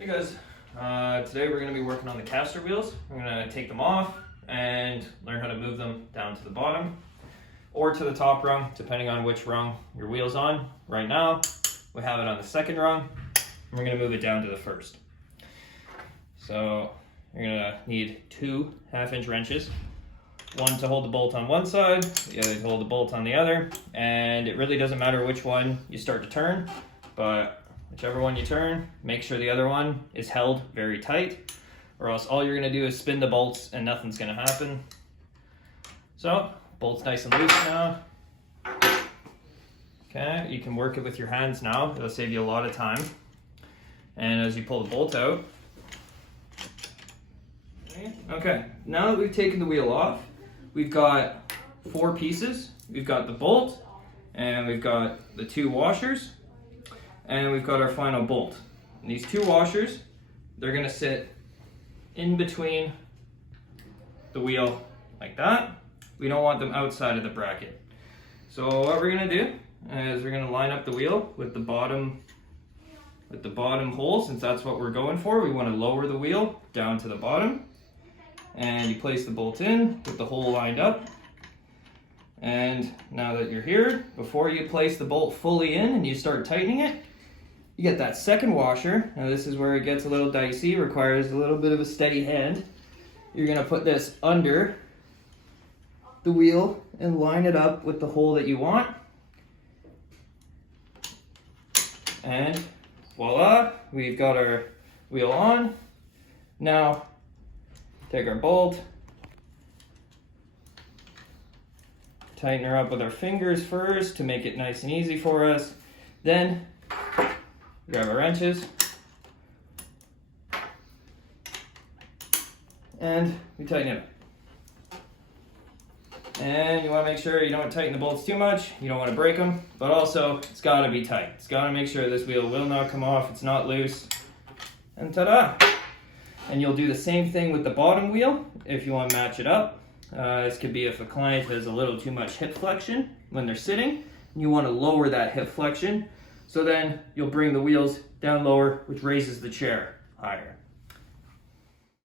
Hey guys, today we're going to be working on the caster wheels. We're going to take them off and learn how to move them down to the bottom or to the top rung, depending on which rung your wheel's on. Right now, we have it on the second rung, and we're going to move it down to the first. So you're going to need 2 half-inch wrenches, one to hold the bolt on one side, the other to hold the bolt on the other, and it really doesn't matter which one you start to turn, but whichever one you turn, make sure the other one is held very tight, or else all you're going to do is spin the bolts and nothing's going to happen. So, bolt's nice and loose now. Okay, you can work it with your hands now. It'll save you a lot of time. And as you pull the bolt out. Okay, now that we've taken the wheel off, we've got 4 pieces. We've got the bolt, and we've got the 2 washers, and we've got our final bolt. And these 2 washers, they're going to sit in between the wheel like that. We don't want them outside of the bracket. So what we're going to do is we're going to line up the wheel with the bottom hole, since that's what we're going for. We want to lower the wheel down to the bottom. And you place the bolt in with the hole lined up. And now that you're here, before you place the bolt fully in and you start tightening it, you get that second washer. Now this is where it gets a little dicey, requires a little bit of a steady hand. You're going to put this under the wheel and line it up with the hole that you want. And voila, we've got our wheel on. Now take our bolt, tighten her up with our fingers first to make it nice and easy for us. Then grab our wrenches and we tighten it up. And you want to make sure you don't tighten the bolts too much. You don't want to break them, but also it's got to be tight. It's got to make sure this wheel will not come off. It's not loose. And ta-da! And you'll do the same thing with the bottom wheel if you want to match it up. This could be if a client has a little too much hip flexion when they're sitting. You want to lower that hip flexion. So then you'll bring the wheels down lower, which raises the chair higher.